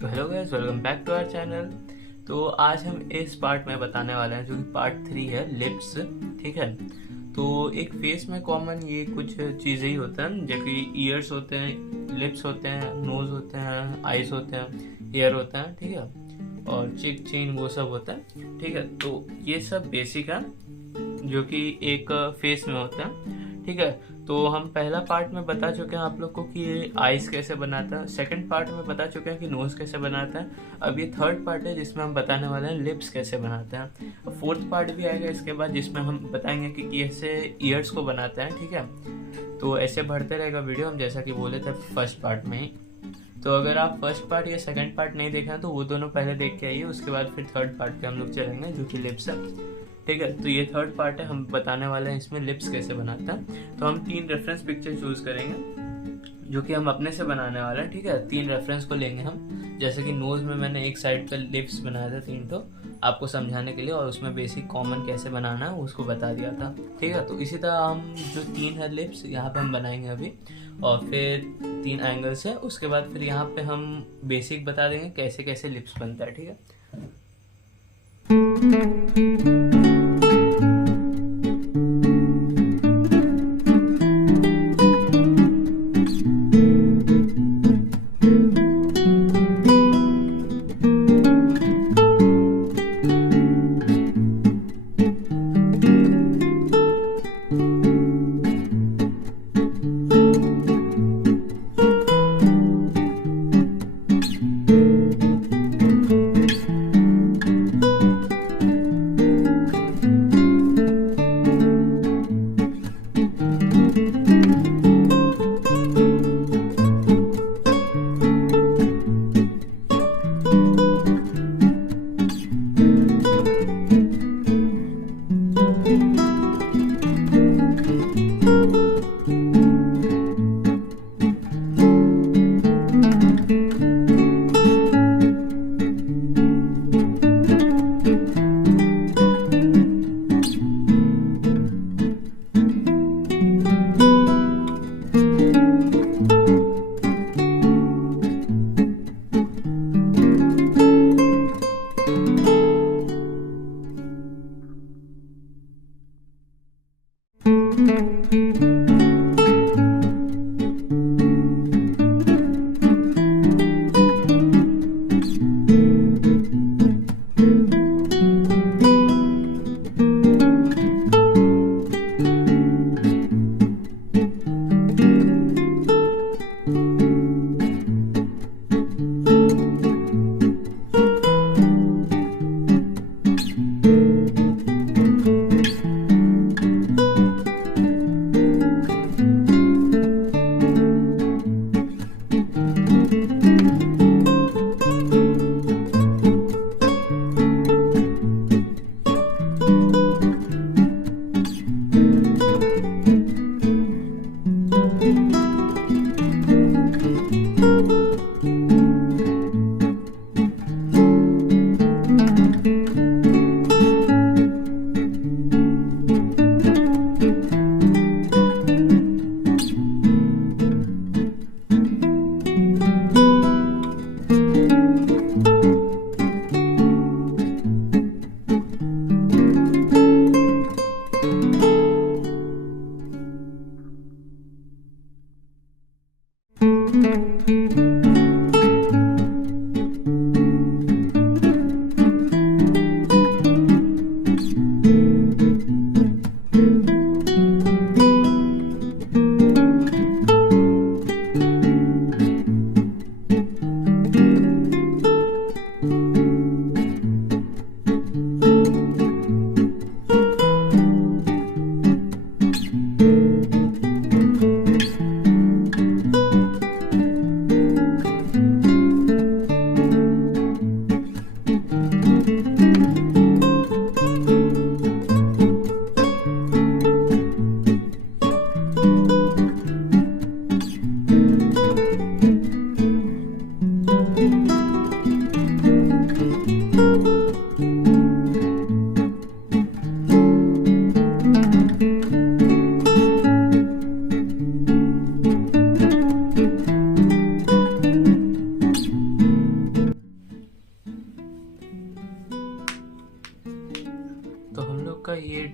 तो hello guys, welcome back to our channel. तो आज हम इस पार्ट में बताने वाले हैं जो कि पार्ट 3 है, लिप्स। ठीक है। तो एक फेस में कॉमन ये कुछ चीज़ें ही होता है, जैसे ईयर्स होते हैं, लिप्स होते हैं, नोज होते हैं, आइज होते हैं, हेयर होता है। ठीक है। और चिक चीन वो सब होता है। ठीक है। तो ये सब बेसिक है जो कि एक फेस में होता है। ठीक है। तो हम पहला पार्ट में बता चुके हैं आप लोग को कि ये आइज कैसे बनाता है, सेकंड पार्ट में बता चुके हैं कि नोज कैसे बनाता है। अब ये थर्ड पार्ट है जिसमें हम बताने वाले हैं लिप्स कैसे बनाता है। अब फोर्थ पार्ट भी आएगा इसके बाद जिसमें हम बताएंगे कि कैसे ईयर्स को बनाता है। ठीक है। तो ऐसे बढ़ते रहेगा वीडियो, हम जैसा कि बोले थे फर्स्ट पार्ट में ही। तो अगर आप फर्स्ट पार्ट या सेकंड पार्ट नहीं देखे हैं तो वो दोनों पहले देख के आइए, उसके बाद फिर थर्ड पार्ट पे हम लोग चलेंगे जो कि लिप्स है। ठीक है। तो ये थर्ड पार्ट है, हम बताने वाले हैं इसमें लिप्स कैसे बनाता है। तो हम 3 रेफरेंस पिक्चर चूज करेंगे जो कि हम अपने से बनाने वाले हैं। ठीक है। 3 रेफरेंस को लेंगे हम, जैसे कि नोज में मैंने एक साइड पे लिप्स बनाया था 3 तो आपको समझाने के लिए, और उसमें बेसिक कॉमन कैसे बनाना है उसको बता दिया था। ठीक है। तो इसी तरह हम जो 3 है लिप्स यहाँ पे हम बनाएंगे अभी, और फिर 3 एंगल्स है, उसके बाद फिर यहाँ पे हम बेसिक बता देंगे कैसे कैसे लिप्स बनता है। ठीक है।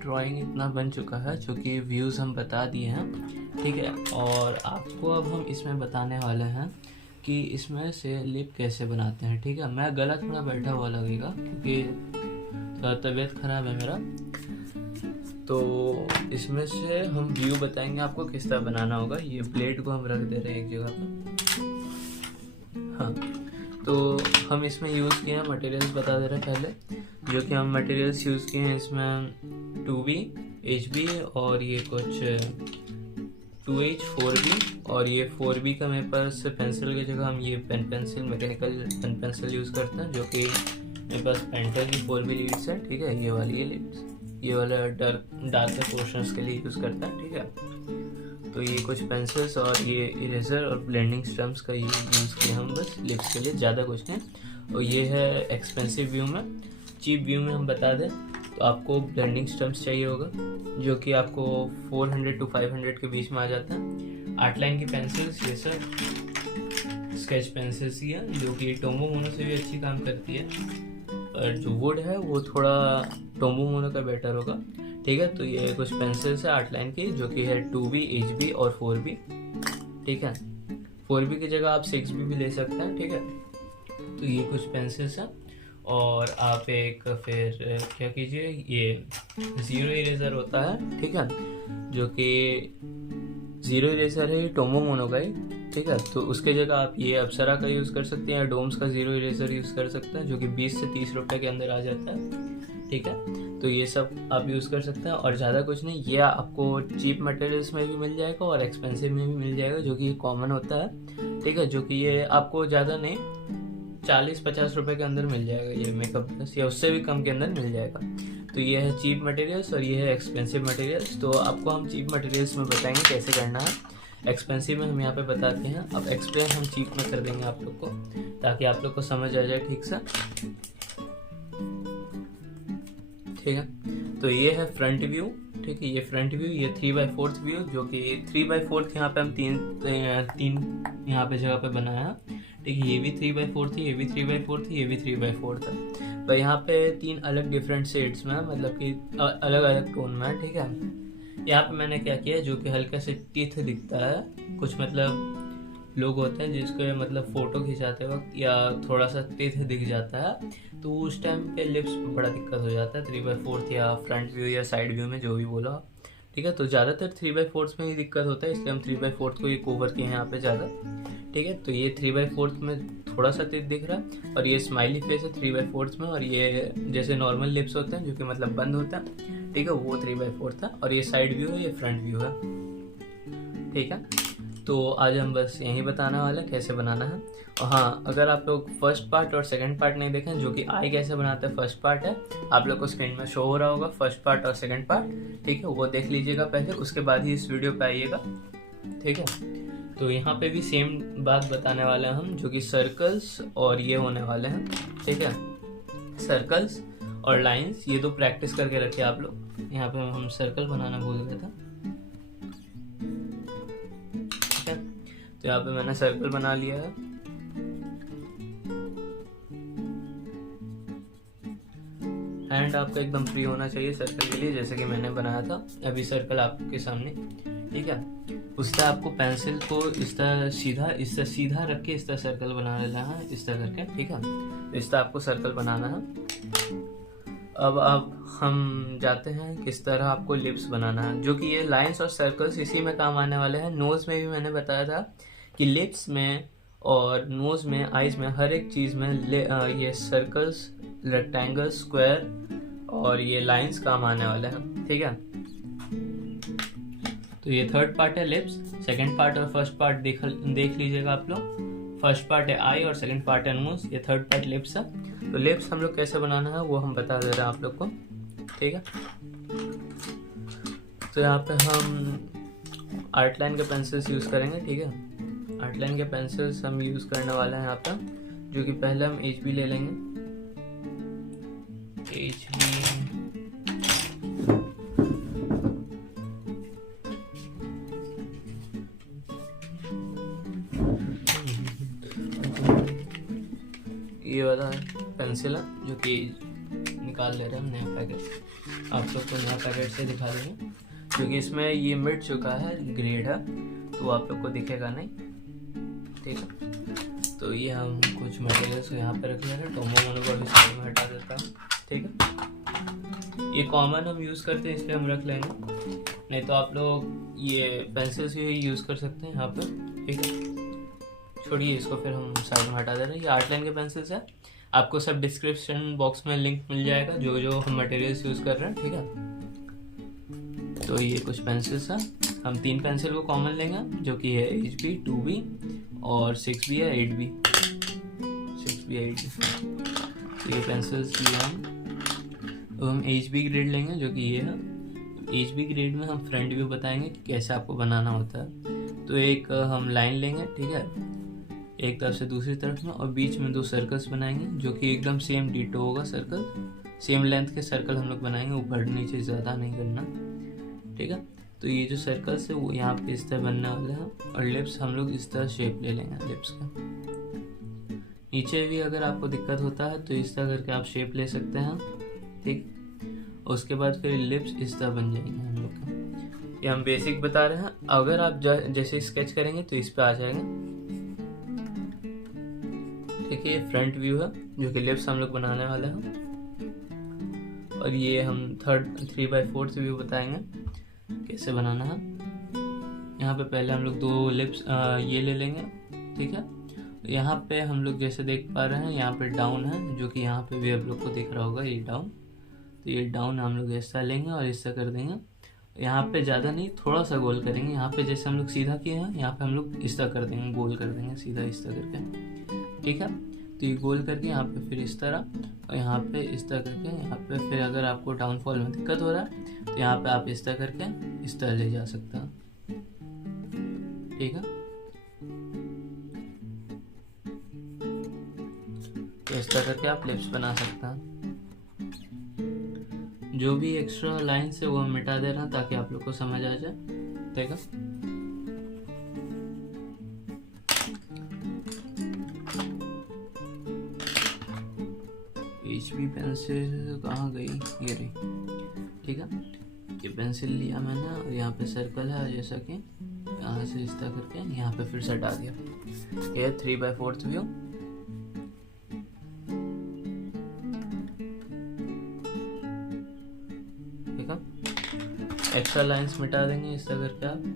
ड्राइंग इतना बन चुका है, जो कि व्यूज़ हम बता दिए हैं, ठीक है। और आपको अब हम इसमें बताने वाले हैं कि इसमें से लिप कैसे बनाते हैं, ठीक है। मैं गला थोड़ा बैठा हुआ लगेगा क्योंकि थोड़ा तबीयत ख़राब है मेरा, तो इसमें से हम व्यू बताएंगे आपको किस तरह बनाना होगा। ये प्लेट को हम रख दे रहे हैं एक जगह पर। हाँ, तो हम इसमें यूज़ किए हैं मटेरियल्स बता दे रहे हैं पहले। जो कि हम मटेरियल्स यूज़ किए हैं इसमें 2B, HB और ये कुछ 2H, 4B और ये 4B का मेरे पास पेंसिल की जगह हम ये पेंसिल मैकेनिकल पेंसिल यूज़ करते हैं, जो कि मेरे पास पेंटल की 4B लीड्स है, ठीक है। ये वाली ये लीड्स, ये वाला डार्क पोर्शंस के लिए यूज़ करता है, ठीक है। तो ये कुछ पेंसिल्स और ये इरेजर और ब्लेंडिंग स्टम्प्स का यूज़ किया हम बस लिप्स के लिए, ज़्यादा कुछ नहीं। और ये है एक्सपेंसिव व्यू में। चीप व्यू में हम बता दें तो आपको ब्लेंडिंग स्टम्प्स चाहिए होगा, जो कि आपको 400 to 500 के बीच में आ जाता है। आर्टलाइन की पेंसिल्स ये सर स्केच पेंसिल्स ही है, जो कि टोमो मोनो से भी अच्छी काम करती है, और जो वुड है वो थोड़ा टोमो मोनो का बेटर होगा, ठीक है। तो ये कुछ पेंसिल्स है आर्टलाइन की, जो कि है 2B, HB और 4B, ठीक है। 4B की जगह आप 6B भी ले सकते हैं, ठीक है। तो ये कुछ पेंसिल्स हैं। और आप एक फिर क्या कीजिए, ये ज़ीरो इरेजर होता है, ठीक है, जो कि ज़ीरो इरेजर है टोमो मोनो का ही, ठीक है। तो उसके जगह आप ये अप्सरा का यूज़ कर सकते हैं या डोम्स का ज़ीरो इरेजर यूज़ कर सकते हैं, जो कि 20 से 30 रुपए के अंदर आ जाता है, ठीक है। तो ये सब आप यूज़ कर सकते हैं और ज़्यादा कुछ नहीं। ये आपको चीप मटेरियल्स में भी मिल जाएगा और एक्सपेंसिव में भी मिल जाएगा, जो कि कॉमन होता है, ठीक है। जो कि ये आपको ज़्यादा नहीं 40-50 रुपए के अंदर मिल जाएगा ये मेकअप ब्रश, या उससे भी कम के अंदर मिल जाएगा। तो ये है चीप मटेरियल्स और ये है एक्सपेंसिव मटेरियल्स। तो आपको हम चीप मटेरियल्स में बताएंगे कैसे करना है, एक्सपेंसिव में हम यहाँ पे बताते हैं। अब एक्सप्लेन हम चीप में कर देंगे आप लोग को, ताकि आप लोग को समझ आ जाए ठीक से, ठीक है। तो ये है फ्रंट व्यू, ठीक है। ये फ्रंट व्यू, ये 3/4 व्यू, जो कि 3/4 यहाँ पे हम तीन यहाँ पे जगह पे बनाया है, ठीक है। ये भी 3/4 थी, ये भी 3/4 थी, ये भी 3/4 था। पर यहाँ पे 3 अलग डिफरेंट शेड्स में, मतलब कि अलग अलग टोन में, ठीक है। यहाँ पे मैंने क्या किया, जो कि हल्का से टीथ दिखता है, कुछ मतलब लोग होते हैं जिसको मतलब फ़ोटो खिंचाते वक्त या थोड़ा सा टीथ दिख जाता है, तो उस टाइम पे लिप्स पे बड़ा दिक्कत हो जाता है 3/4 या फ्रंट व्यू या साइड व्यू में, जो भी बोला, ठीक है। तो ज़्यादातर 3/4 में ही दिक्कत होता है, इसलिए हम 3/4 को ही कवर किए हैं यहाँ पे ज़्यादा, ठीक है। तो ये 3/4 में थोड़ा सा तीर दिख रहा है, और ये स्माइली फेस है 3/4 में, और ये जैसे नॉर्मल लिप्स होते हैं जो कि मतलब बंद होता है, ठीक है, वो 3/4 था। और ये साइड व्यू है, ये फ्रंट व्यू है, ठीक है। तो आज हम बस यही बताने वाले हैं कैसे बनाना है। और हाँ, अगर आप लोग फर्स्ट पार्ट और सेकंड पार्ट नहीं देखें, जो कि आई कैसे बनाते हैं फर्स्ट पार्ट है, आप लोग को स्क्रीन में शो हो रहा होगा फर्स्ट पार्ट और सेकंड पार्ट, ठीक है, वो देख लीजिएगा पहले, उसके बाद ही इस वीडियो पे आइएगा, ठीक है। तो यहाँ पे भी सेम बात बताने वाले हैं हम, जो कि सर्कल्स और ये होने वाले हैं, ठीक है। सर्कल्स और लाइंस, ये दो प्रैक्टिस करके रखिए आप लोग। यहाँ पे हम सर्कल बनाना भूल गए थे, ठीक है। तो यहाँ पे मैंने सर्कल बना लिया है। हैंड आपका एकदम फ्री होना चाहिए सर्कल के लिए, जैसे कि मैंने बनाया था अभी सर्कल आपके सामने, ठीक है। उस तरह आपको पेंसिल को इस तरह सीधा रख के इस तरह सर्कल बना लेना है, इस तरह करके, ठीक है। तो इस तरह आपको सर्कल बनाना है। अब हम जाते हैं किस तरह आपको लिप्स बनाना है, जो कि ये लाइंस और सर्कल्स इसी में काम आने वाले हैं। नोज में भी मैंने बताया था कि लिप्स में और नोज में, आईज में, हर एक चीज़ में ये सर्कल्स, रेक्टेंगल, स्क्वायर और ये लाइंस काम आने वाले हैं, ठीक है। तो ये थर्ड पार्ट है लिप्स, सेकंड पार्ट और फर्स्ट पार्ट देख लीजिएगा आप लोग। फर्स्ट पार्ट है आई और सेकंड पार्ट है नोज, ये थर्ड पार्ट लिप्स है। तो लिप्स हम लोग कैसे बनाना है वो हम बता दे रहे हैं आप लोग को, ठीक है। तो यहाँ पे हम आर्टलाइन के पेंसिल्स यूज़ करेंगे, ठीक है। आर्टलाइन के पेंसिल्स हम यूज़ करने वाले हैं यहाँ पे, जो कि पहले हम HB ले लेंगे। HB ये वाला पेंसिल है, जो कि निकाल ले रहे हैं नया पैकेट। आप लोग को नया पैकेट से दिखा देंगे, क्योंकि इसमें ये मिट चुका है, ग्रेड है, तो आप लोग को दिखेगा नहीं। ठीक है, तो ये हम कुछ मटेरियल्स को यहाँ पे रख ले रहे हैं। टोमो को अभी साइड में हटा देता हूँ। ठीक है, ये कॉमन हम यूज़ करते हैं इसलिए हम रख लेंगे, नहीं तो आप लोग ये पेंसिल्स ही यूज़ कर सकते हैं यहाँ पर। ठीक है, छोड़िए इसको, फिर हम साइड में हटा दे रहे हैं। ये आर्टलाइन के पेंसिल्स है, आपको सब डिस्क्रिप्शन बॉक्स में लिंक मिल जाएगा जो जो हम मटेरियल्स यूज़ कर रहे हैं। ठीक है, तो ये कुछ पेंसिल्स हैं। हम 3 पेंसिल को कॉमन लेंगे, जो कि है HB, 2B और 6B है 8B, 6B 8B। तो ये पेंसिल्स लिए हम HB ग्रेड लेंगे, जो कि ये है। HB ग्रेड में हम फ्रंट व्यू बताएंगे कि कैसे आपको बनाना होता है। तो एक हम लाइन लेंगे, ठीक है, एक तरफ से दूसरी तरफ में, और बीच में 2 सर्कल्स बनाएंगे जो कि एकदम सेम डिटो होगा। सर्कल सेम लेंथ के सर्कल हम लोग बनाएंगे, ऊपर नीचे ज़्यादा नहीं करना। ठीक है, तो ये जो सर्कल्स है वो यहाँ पे इस तरह बनने वाले हैं, और लिप्स हम लोग इस तरह शेप ले लेंगे लिप्स का। नीचे भी अगर आपको दिक्कत होता है तो इस तरह करके आप शेप ले सकते हैं। ठीक, उसके बाद फिर लिप्स इस तरह बन जाएंगे हम लोग का। ये हम बेसिक बता रहे हैं, अगर आप जैसे स्केच करेंगे तो इस पे आ जाएंगे। ठीक है, ये फ्रंट व्यू है जो कि लिप्स हम लोग बनाने वाले हैं, और ये हम 3/4 व्यू बताएंगे कैसे बनाना है। यहाँ पे पहले हम लोग 2 लिप्स ये ले लेंगे। ठीक है, यहाँ पे हम लोग जैसे देख पा रहे हैं यहाँ पे डाउन है, जो कि यहाँ पे भी आप लोग को दिख रहा होगा ये डाउन। तो ये डाउन हम लोग ऐसा लेंगे और ऐसा कर देंगे। यहाँ पे ज़्यादा नहीं, थोड़ा सा गोल करेंगे। यहाँ पे जैसे हम लोग सीधा किए हैं, यहाँ पे हम लोग इस तरह कर देंगे, गोल कर देंगे सीधा इस तरह करके। ठीक है, तो ये गोल करके यहाँ पे फिर इस तरह, और यहाँ पे इस तरह करके, यहाँ पे फिर अगर आपको डाउनफॉल में दिक्कत हो रहा है तो यहाँ पे आप इस तरह करके इस तरह ले जा सकते हैं। ठीक है, तो इस तरह करके आप लिप्स बना सकते हैं। जो भी एक्स्ट्रा लाइन्स है वो हम मिटा दे रहे हैं ताकि आप लोग को समझ आ जाए। ठीक है, HB पेंसिल कहाँ गई, ये रही। ठीक है, ये पेंसिल लिया मैंने, और यहाँ पे सर्कल है, जैसा कि यहाँ से इस तरह करके यहाँ पे फिर से हटा दिया। ये 3/4 व्यू। ठीक है, एक्स्ट्रा लाइंस मिटा देंगे इस तरह करके आप।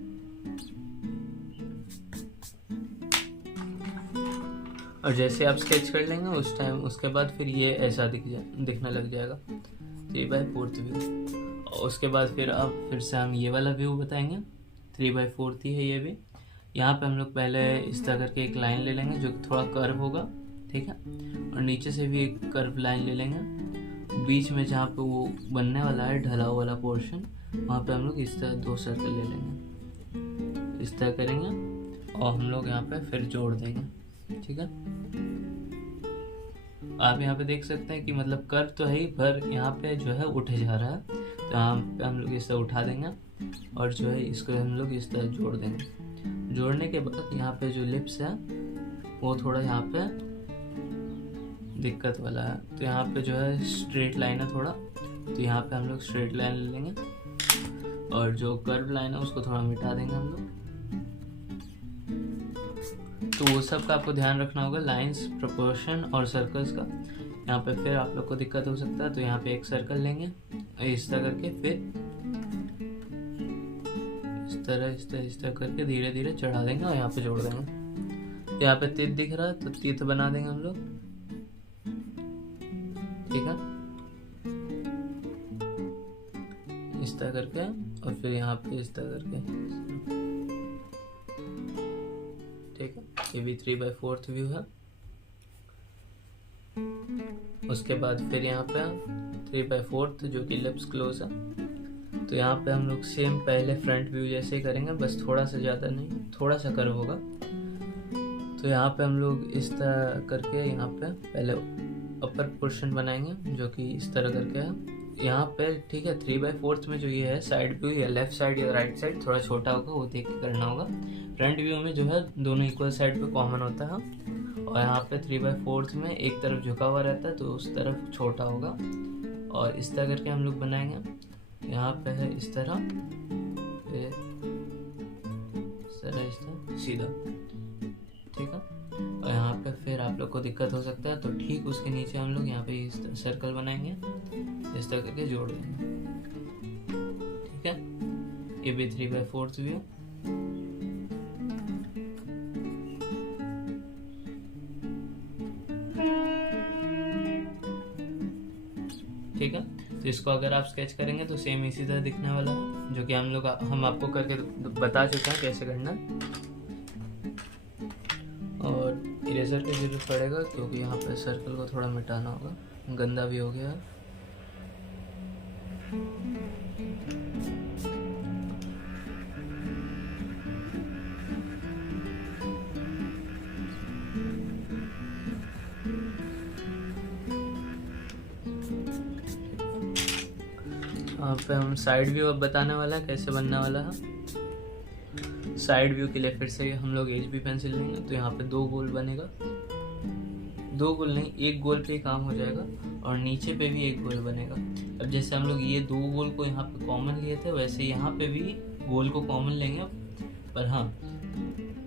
और जैसे आप स्केच कर लेंगे उस टाइम, उसके बाद फिर ये ऐसा दिखने लग जाएगा 3/4 व्यू। और उसके बाद फिर अब फिर से हम ये वाला व्यू बताएंगे, 3/4 ही है ये भी। यहाँ पे हम लोग पहले इस तरह करके एक लाइन ले लेंगे जो कि थोड़ा कर्व होगा। ठीक है, और नीचे से भी एक कर्व लाइन ले लेंगे। बीच में जहाँ पे वो बनने वाला है ढला वाला पोर्शन, वहाँ पे हम लोग इस तरह 2 सर्कल ले लेंगे, इस तरह करेंगे, और हम लोग यहाँ पे फिर जोड़ देंगे। ठीक है, आप यहाँ पे देख सकते हैं कि मतलब कर्व तो है ही, पर यहाँ पे जो है उठ जा रहा है, तो यहाँ पे हम लोग इस तरह उठा देंगे, और जो है इसको हम लोग इस तरह जोड़ देंगे। जोड़ने के बाद यहाँ पे जो लिप्स है वो थोड़ा यहाँ पे दिक्कत वाला है, तो यहाँ पे जो है स्ट्रेट लाइन है थोड़ा, तो यहाँ पे हम लोग स्ट्रेट लाइन ले लेंगे, और जो कर्व लाइन है उसको थोड़ा मिटा देंगे हम लोग। तो वो सब का आपको ध्यान रखना होगा, लाइंस, प्रोपोर्शन और सर्कल्स का। यहाँ पे फिर आप लोग को दिक्कत हो सकता है, तो यहाँ पे एक सर्कल लेंगे इस तरह करके, फिर इस तरह करके धीरे धीरे चढ़ा देंगे और यहाँ पे जोड़ देंगे। यहाँ पे तीर दिख रहा है तो तीर बना देंगे हम लोग। ठीक है, इस तरह करके, और फिर यहाँ पे इस तरह करके। ठीक है, ये भी 3/4 व्यू है। उसके बाद फिर यहाँ पे 3/4 जो कि लिप्स क्लोज है, तो यहाँ पे हम लोग सेम पहले फ्रंट व्यू जैसे ही करेंगे, बस थोड़ा सा ज़्यादा नहीं, थोड़ा सा कर्व होगा। तो यहाँ पे हम लोग इस तरह करके यहाँ पे पहले अपर पोर्शन बनाएंगे जो कि इस तरह करके है यहाँ पे। ठीक है, 3/4 में जो ये है साइड व्यू या लेफ्ट साइड या राइट साइड थोड़ा छोटा होगा, वो देख के करना होगा। फ्रंट व्यू में जो है दोनों इक्वल साइड पे कॉमन होता है, और यहाँ पे 3/4 में एक तरफ झुका हुआ रहता है तो उस तरफ छोटा होगा। और इस तरह करके हम लोग बनाएंगे। यहाँ पे है इस तरह, फिर इस तरह सीधा, ठीक है। और यहाँ पे फिर आप लोग को दिक्कत हो सकता है, तो ठीक उसके नीचे हम लोग यहाँ पे इस सर्कल बनाएंगे, इस तरह करके जोड़ देंगे, ठीक है। ये भी 3/4 व्यू। ठीक है, तो इसको अगर आप स्केच करेंगे तो सेम इसी तरह दिखने वाला है, जो कि हम आपको करके बता चुके हैं कैसे करना। और इरेजर की जरूरत पड़ेगा क्योंकि यहाँ पे सर्कल को थोड़ा मिटाना होगा, गंदा भी हो गया। यहाँ पे हम साइड व्यू अब बताने वाला है कैसे बनने वाला है। साइड व्यू के लिए फिर से हम लोग HB पेंसिल लेंगे, तो यहाँ पे 2 गोल बनेगा, 2 गोल नहीं, 1 गोल पे ही काम हो जाएगा, और नीचे पे भी 1 गोल बनेगा। अब जैसे हम लोग ये 2 गोल को यहाँ पे कॉमन लिए थे, वैसे यहाँ पे भी गोल को कॉमन लेंगे, पर हाँ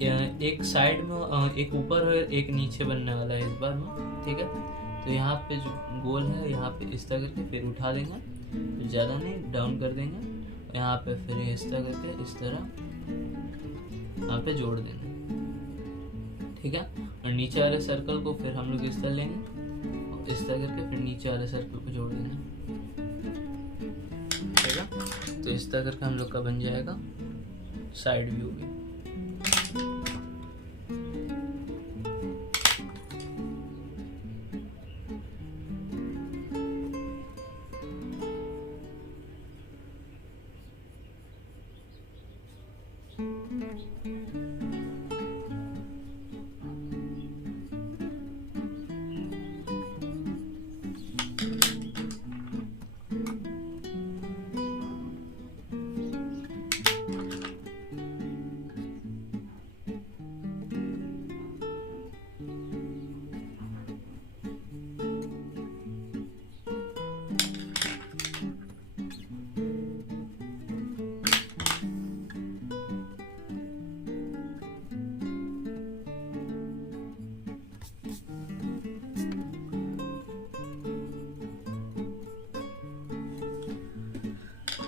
एक साइड में एक ऊपर और एक नीचे बनने वाला है इस बार में, ठीक है। तो यहाँ पे जो गोल है यहाँ पे इस तरह करके फिर उठा देंगे, ज़्यादा नहीं, डाउन कर देंगे, यहाँ पे फिर इस तरह करके इस तरह यहाँ पे जोड़ देंगे, ठीक है। और नीचे वाले सर्कल को फिर हम लोग इस तरह लेंगे और इस तरह करके फिर नीचे वाले सर्कल को जोड़ देंगे, ठीक है। तो इस तरह करके हम लोग का बन जाएगा साइड व्यू भी।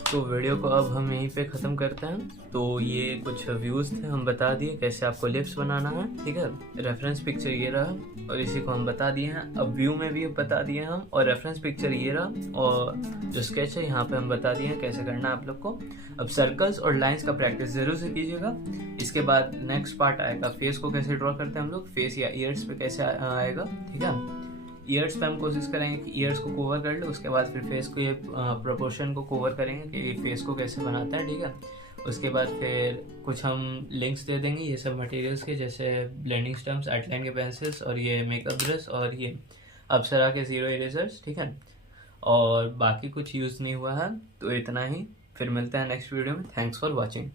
तो वीडियो को अब हम यहीं पे ख़त्म करते हैं। तो ये कुछ व्यूज़ थे, हम बता दिए कैसे आपको लिप्स बनाना है, ठीक है। रेफरेंस पिक्चर ये रहा और इसी को हम बता दिए हैं। अब व्यू में भी बता दिए हम, और रेफरेंस पिक्चर ये रहा, और जो स्केच है यहाँ पे हम बता दिए हैं कैसे करना है आप लोग को। अब सर्कल्स और लाइन्स का प्रैक्टिस ज़रूर से कीजिएगा। इसके बाद नेक्स्ट पार्ट आएगा फेस को कैसे ड्रॉ करते हैं हम लोग, फेस या ईयर्स पे कैसे आएगा, ठीक है। ईयर्स पे हम कोशिश करेंगे कि ईयर्स को कवर कर ले, उसके बाद फिर फेस को, ये प्रोपोर्शन को कवर करेंगे कि फेस को कैसे बनाता है, ठीक है। उसके बाद फिर कुछ हम लिंक्स दे देंगे ये सब मटेरियल्स के, जैसे ब्लेंडिंग स्टम्प्स, आउटलाइन के पेंसिल्स, और ये मेकअप ब्रश, और ये अप्सरा के 0 इरेजर्स, ठीक है। और बाकी कुछ यूज़ नहीं हुआ है, तो इतना ही। फिर मिलते हैं नेक्स्ट वीडियो में। Thanks for watching.